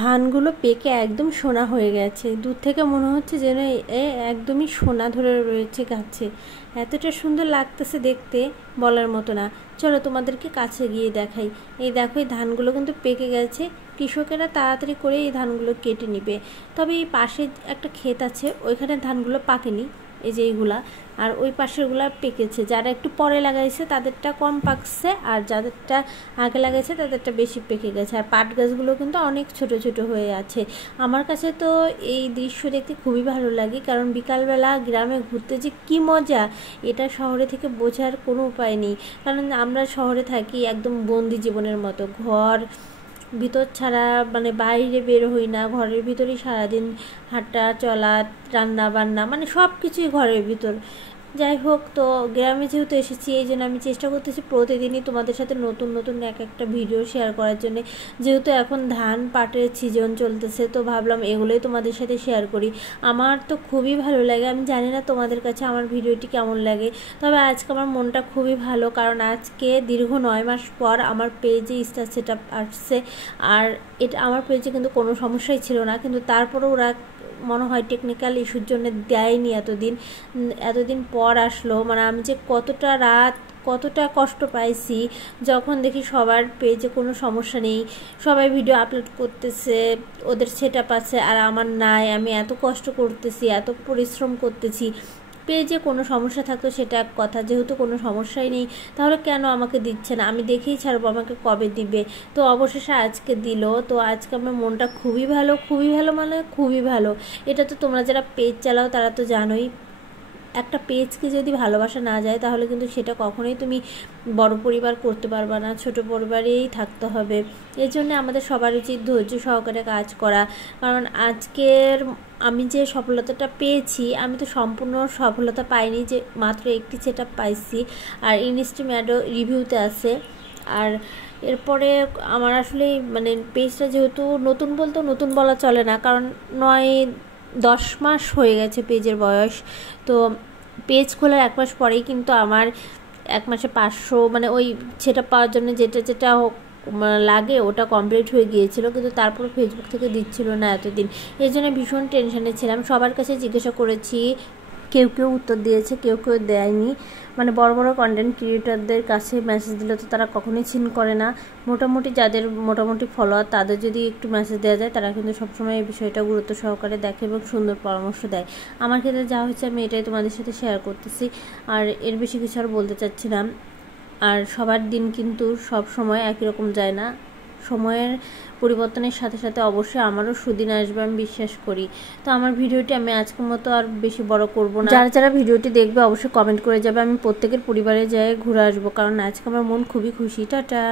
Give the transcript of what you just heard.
ধানগুলো পেকে একদম সোনা হয়ে গেছে। দূর থেকে মনে হচ্ছে যেন একদমই সোনা ধরে রয়েছে গাছে। এতটা সুন্দর লাগতেছে দেখতে, বলার মতো না। চলো তোমাদেরকে কাছে গিয়ে দেখাই। এই দেখো, এই ধানগুলো কিন্তু পেকে গেছে। কৃষকেরা তাড়াতাড়ি করে এই ধানগুলো কেটে নিবে। তবে এই পাশে একটা ক্ষেত আছে, ওইখানে ধানগুলো পাকেনি, এই যে এইগুলা, আর ওই পাশেরগুলা পেকেছে। যারা একটু পরে লাগাইছে তাদেরটা কম পাকছে, আর যাদেরটা আগে লাগাইছে তাদেরটা বেশি পেকে গেছে। আর পাট গাছগুলো কিন্তু অনেক ছোট ছোট হয়ে আছে। আমার কাছে তো এই দৃশ্য দেখতে খুবই ভালো লাগে, কারণ বিকালবেলা গ্রামে ঘুরতে যে কী মজা, এটা শহরে থেকে বোঝার কোনো উপায় নেই। কারণ আমরা শহরে থাকি একদম বন্দি জীবনের মতো, ঘর ভিতর ছাড়া মানে বাইরে বের হই না, ঘরের ভিতরেই সারাদিন হাঁটা চলা, রান্না বান্না, মানে সব কিছুই ঘরের ভিতর। যাই হোক, তো গ্রামে যেহেতু এসেছি, এই জন্য আমি চেষ্টা করতেছি প্রতিদিনই তোমাদের সাথে নতুন নতুন এক একটা ভিডিও শেয়ার করার জন্য। যেহেতু এখন ধান পাটের সিজন চলতেছে, তো ভাবলাম এগুলোই তোমাদের সাথে শেয়ার করি। আমার তো খুবই ভালো লাগে। আমি জানি না তোমাদের কাছে আমার ভিডিওটি কেমন লাগে, তবে আজকে আমার মনটা খুবই ভালো, কারণ আজকে দীর্ঘ 9 মাস পর আমার পেজে স্টার সেট আপ আসছে। আর এটা আমার পেজে কিন্তু কোনো সমস্যাই ছিল না, কিন্তু তারপরেও ওরা মনে হয় টেকনিক্যাল ইস্যুর জন্য দেয়নি। এতদিন পর আসলো। মানে আমি যে কতটা রাত, কতটা কষ্ট পাইছি যখন দেখি সবার পেজে কোনো সমস্যা নেই, সবাই ভিডিও আপলোড করতেছে, ওদের সেট আপ আছে, আর আমার নাই। আমি এত কষ্ট করতেছি, এত পরিশ্রম করতেছি, পেজে কোনো সমস্যা থাকতো সেটা এক কথা, যেহেতু কোনো সমস্যাই নেই তাহলে কেন আমাকে দিচ্ছে না, আমি দেখেই ছাড়বো আমাকে কবে দিবে। তো অবশেষে আজকে দিল। তো আজকে আমার মনটা খুবই ভালো, খুবই ভালো, মানে খুবই ভালো। এটা তো তোমরা যারা পেজ চালাও তারা তো জানোই, একটা পেজকে যদি ভালোবাসা না যায় তাহলে কিন্তু সেটা কখনোই তুমি বড় পরিবার করতে পারবে না, ছোট পরিবারেই থাকতে হবে। এই জন্য আমাদের সবার উচিত ধৈর্য সহকারে কাজ করা। কারণ আজকের আমি যে সফলতাটা পেয়েছি, আমি তো সম্পূর্ণ সফলতা পাইনি, যে মাত্র একটি সেট আপ পাইছি, আর ইনস্টাগ্রামে রিভিউতে আছে। আর এরপরে আমার আসলে মানে পেজটা যেহেতু নতুন, বলতে নতুন বলা চলে না, কারণ 9-10 মাস হয়ে গেছে পেজের বয়স। তো পেজ খোলার 1 মাস পরেই কিন্তু আমার 1 মাসে 500, মানে ওই সেটা পাওয়ার জন্য যেটা লাগে ওটা কমপ্লিট হয়ে গিয়েছিল, কিন্তু তারপর ফেসবুক থেকে দিচ্ছিল না এতদিন। এই জন্য ভীষণ টেনশনে ছিলাম। সবার কাছে জিজ্ঞাসা করেছি, কেউ কেউ উত্তর দিয়েছে, কেউ কেউ দেয়নি। মানে বড় বড় কন্টেন্ট ক্রিয়েটরদের কাছে মেসেজ দিলে তো তারা কখনোই সিন করে না। মোটামুটি যাদের মোটামুটি ফলোয়ার, তাদের যদি একটু মেসেজ দেওয়া যায়, তারা কিন্তু সবসময় এই বিষয়টা গুরুত্ব সহকারে দেখে এবং সুন্দর পরামর্শ দেয়। আমার ক্ষেত্রে যা হয়েছে আমি এটাই তোমাদের সাথে শেয়ার করতেছি, আর এর বেশি কিছু আর বলতে চাচ্ছিলাম। আর সবার দিন কিন্তু সব সময় একই রকম যায় না, সময়ের পরিবর্তনের সাথে সাথে অবশ্যই আমারও সুদিন আসবে, আমি বিশ্বাস করি। তো আমার ভিডিওটি আমি আজকের মতো আর বেশি বড় করব না। যারা যারা ভিডিওটি দেখবে অবশ্যই কমেন্ট করে যাবে, আমি প্রত্যেকের পরিবারে যেয়ে ঘুরে আসবো, কারণ আজকে আমার মন খুবই খুশি। টাটা।